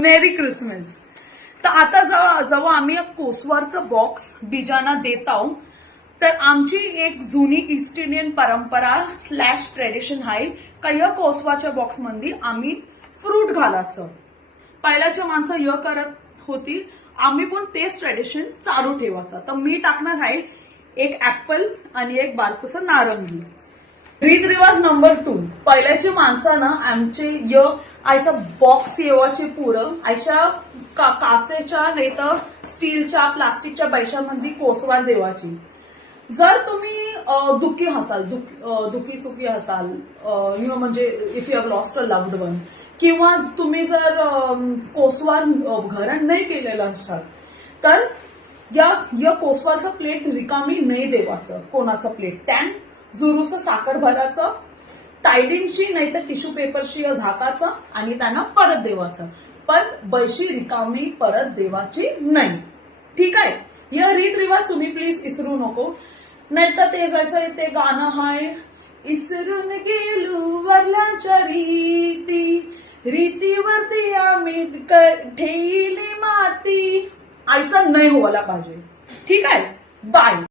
मेरी Christmas. तर आता जेव्हा आम्ही कोसवारचं बॉक्स बिजाना देत आहोत, तर आमची एक जुनी ईस्ट इंडियन परंपरा स्लॅश ट्रेडिशन आहे का या कोसवाच्या बॉक्समध्ये आम्ही फ्रूट घालायचं. पहिल्याच्या माणसं य करत होती, आम्ही पण तेच ट्रेडिशन चालू ठेवायचं. तर मी टाकणार आहे एक ऍपल आणि एक बारकोसा नारंगी. रीतरिवाज नंबर 2. पहिल्याची माणसानं आमचे अशा बॉक्स येवाचे पुरं अशा काचेच्या नाही तर स्टीलच्या प्लास्टिकच्या बैशांमध्ये कोसवार देवाची. जर तुम्ही दुःखी असाल, दुःखी सुखी असाल, म्हणजे if you have lost a loved one, किंवा तुम्ही जर कोसवार घरण नाही केलेलं असाल, तर या कोसवारचं प्लेट रिकामी नाही देवाचं कोणाचं प्लेट. त्यान जुरूस साखर भराचं, टायलिनशी नाही तर टिश्यू पेपरशी झाकाचं आणि त्यांना परत देवाचं. पण बैशी रिकामी परत देवाची नाही. ठीक आहे. या रीतरिवाज तुम्ही प्लीज विसरू नको. नाही तर ते जसं ते गाणं आहे, इसरून गेलो वरलाच्या रीती, रीतीवरती आम्ही ठेवली माती. ऐसा नाही व्हायला पाहिजे. ठीक आहे. बाय.